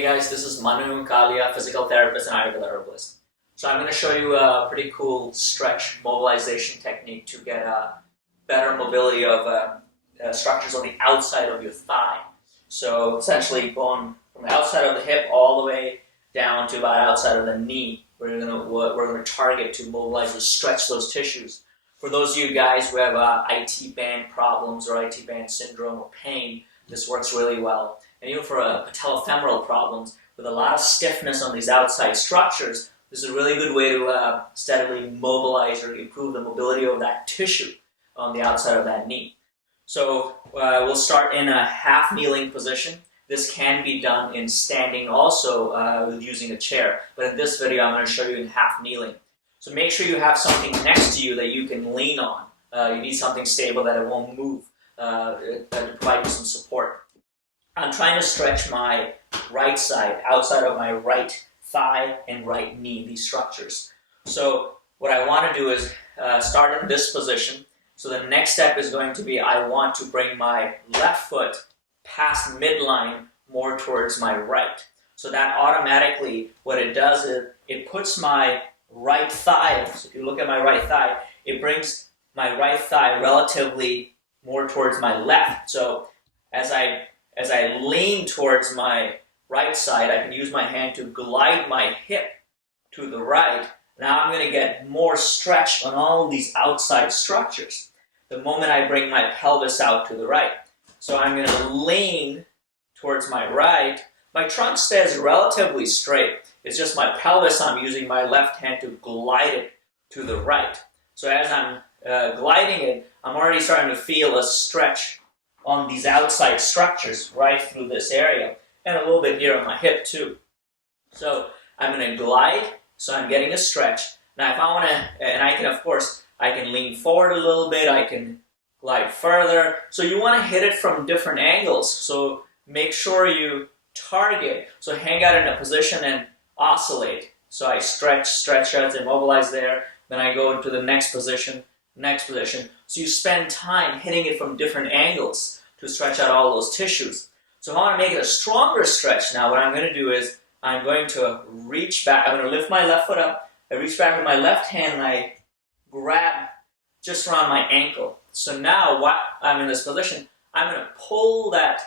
Hey guys, this is Manu Kalia, physical therapist and Ayurvedic herbalist. So I'm going to show you a pretty cool stretch mobilization technique to get a better mobility of structures on the outside of your thigh. So essentially going from the outside of the hip all the way down to about outside of the knee. We're going to target to mobilize and stretch those tissues. For those of you guys who have IT band problems or IT band syndrome or pain, this works really well. And even for patellofemoral problems, with a lot of stiffness on these outside structures, this is a really good way to steadily mobilize or improve the mobility of that tissue on the outside of that knee. So we'll start in a half kneeling position. This can be done in standing also with using a chair, but in this video I'm going to show you in half kneeling. So make sure you have something next to you that you can lean on. You need something stable that it won't move to provide you some support. I'm trying to stretch my right side, outside of my right thigh and right knee, these structures. So what I want to do is start in this position. So the next step is going to be I want to bring my left foot past midline more towards my right. So that automatically, what it does is it puts my right thigh, so if you look at my right thigh, it brings my right thigh relatively more towards my left. So as I lean towards my right side, I can use my hand to glide my hip to the right. Now I'm going to get more stretch on all of these outside structures the moment I bring my pelvis out to the right. So I'm going to lean towards my right. My trunk stays relatively straight. It's just my pelvis, I'm using my left hand to glide it to the right. So as I'm gliding it, I'm already starting to feel a stretch on these outside structures right through this area, and a little bit here on my hip too. So I'm going to glide, so I'm getting a stretch. Now if I want to, and I can of course, I can lean forward a little bit, I can glide further. So you want to hit it from different angles, so make sure you target. So hang out in a position and oscillate. So I stretch out and mobilize there, then I go into the next position. So you spend time hitting it from different angles to stretch out all those tissues. So if I want to make it a stronger stretch now, what I'm going to do is I'm going to reach back. I'm going to lift my left foot up. I reach back with my left hand and I grab just around my ankle. So now while I'm in this position, I'm going to pull that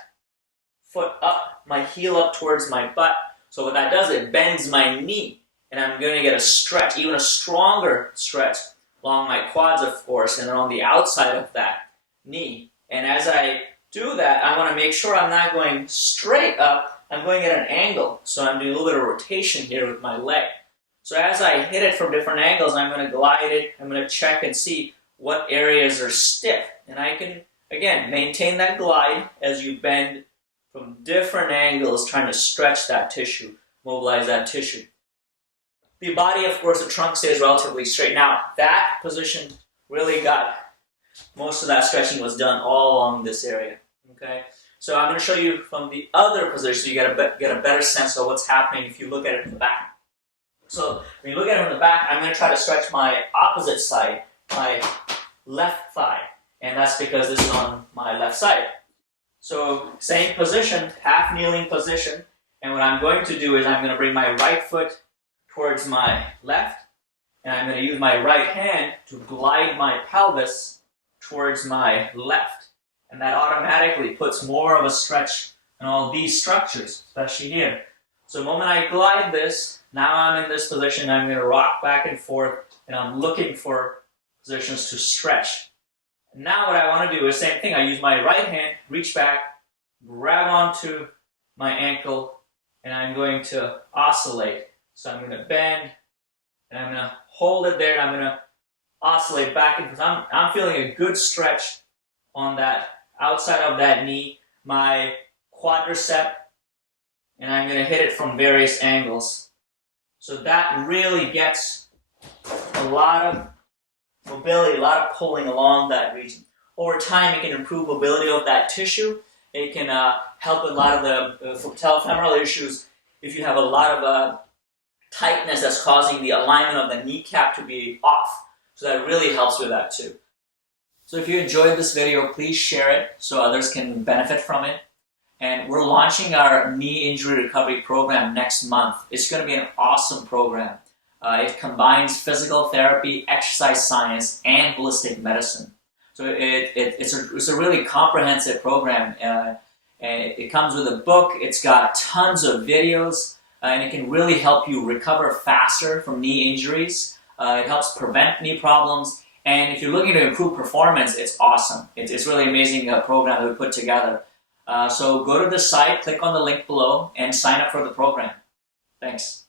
foot up, my heel up towards my butt. So what that does, it bends my knee. And I'm going to get a stretch, even a stronger stretch along my quads, of course, and then on the outside of that knee. And as I do that, I want to make sure I'm not going straight up, I'm going at an angle. So I'm doing a little bit of rotation here with my leg. So as I hit it from different angles, I'm going to glide it, I'm going to check and see what areas are stiff. And I can, again, maintain that glide as you bend from different angles, trying to stretch that tissue, mobilize that tissue. The body, of course, the trunk stays relatively straight. Now, that position really got, most of that stretching was done all along this area, okay? So I'm going to show you from the other position so you get a better sense of what's happening if you look at it from the back. So when you look at it from the back, I'm going to try to stretch my opposite side, my left thigh, and that's because this is on my left side. So same position, half kneeling position, and what I'm going to do is I'm going to bring my right foot towards my left, and I'm going to use my right hand to glide my pelvis towards my left. And that automatically puts more of a stretch on all these structures, especially here. So the moment I glide this, now I'm in this position, I'm going to rock back and forth, and I'm looking for positions to stretch. And now what I want to do is the same thing. I use my right hand, reach back, grab onto my ankle, and I'm going to oscillate. So I'm going to bend, and I'm going to hold it there, and I'm going to oscillate back and forth. I'm feeling a good stretch on that outside of that knee, my quadricep, and I'm going to hit it from various angles. So that really gets a lot of mobility, a lot of pulling along that region. Over time, it can improve mobility of that tissue. It can help with a lot of the patellofemoral issues. If you have a lot of tightness that's causing the alignment of the kneecap to be off. So that really helps with that too. So if you enjoyed this video, please share it so others can benefit from it. And we're launching our knee injury recovery program next month. It's going to be an awesome program. It combines physical therapy, exercise science, and holistic medicine. So it's a really comprehensive program. And it comes with a book. It's got tons of videos, and it can really help you recover faster from knee injuries. It helps prevent knee problems. And if you're looking to improve performance, it's awesome. It's really amazing program that we put together. So go to the site, click on the link below, and sign up for the program. Thanks.